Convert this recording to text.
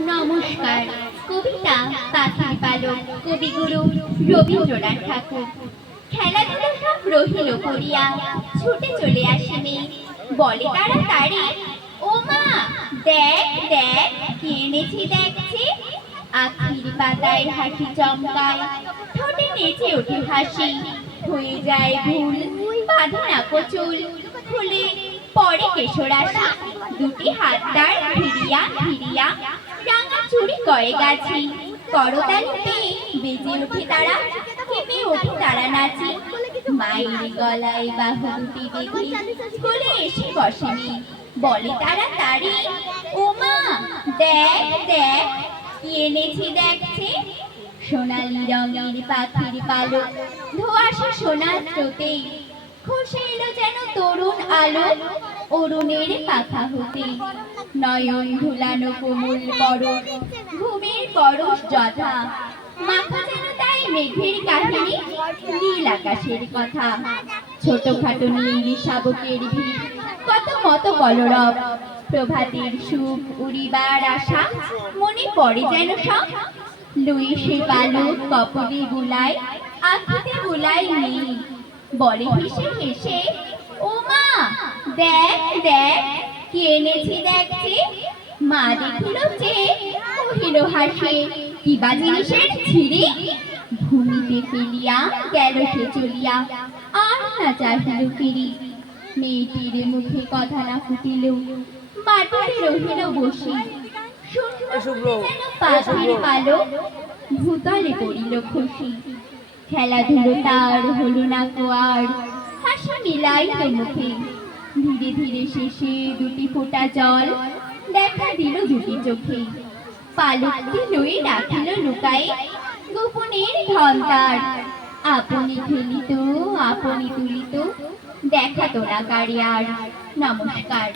নমস্কার। কবিতা পাখির পালক, কবিগুরু রবীন্দ্রনাথ ঠাকুর। খেলাধুলা সব রহিল করিয়া, ছুটে চলে আসে মেয়ে, বলে তাড়াতাড়ি, ও মা, দেখ দেখ কি এনেছি দেখছি। আখির পাতায় হাসি চমকায়, ঠোঁটে নেচে ওঠে হাসি, হয়ে যায় ভুল, বাঁধে না কচুল, খুলে পরে কেশরাশি, দুটি হাত তার ভিড়িয়া ভিড়িয়া, রাঙা চুড়ি গয়ে গাছি, করতালি পেয়ে বেজে ওঠে তারা, কেঁপে ওঠে তারা নাচি। মায়ের গলায় বাহু দুটি বেঁধে স্কুলে এসে বসেনি, বলে তাড়াতাড়ি, ও মা, দেখ দেখ কি এনেছি দেখছি। সোনালি রঙের পাখির পালক, ধোঁয়াশা সোনার স্রোতে, খসে এলো যেন তরুণ আলো অরুণের পাখা হতে। নয়ন ধুলানো কোমল পরশ, ঘুমের পরশ যথা, মাখা যেন তাই মেঘের কাহিনী, নীল আকাশের কথা। ছোটখাটো নীল শাবকের ভিড়, কত মত কলরব, প্রভাতের সুখ উড়িবার আশা, মনে পড়ে যেন সব। লুইসে পালক কপলে বুলায়, আখিতে বুলায় নীল, বলে হেসে হেসে, ও মা, দেখ দেখ কি এনেছি দেখছি। মা দেখিল যে, কহিল হাসে, কি বা জিনিসের ছিঁড়ি। ভূমিতে ফেলিয়া গেল সে চলিয়া, আর না চাহিল ফিরি। মেয়েটির মুখে কথা না ফুটিল, মাটিতে রহিল বসে, পাখির পালক ভূতলে পড়িল খুশি। খেলাধুলো তার হলো না কোয়ার, হাসি মিলাইল মুখে, ধীরে ধীরে শেষে দুটি ফোঁটা জল দেখা দিল দুটি চোখে। পালকটি লয়ে রাখিল লুকায়ে, গোপনের ধন তার, আপনি খেলিত আপনি তুলিত, দেখাতো না কারে আর। নমস্কার।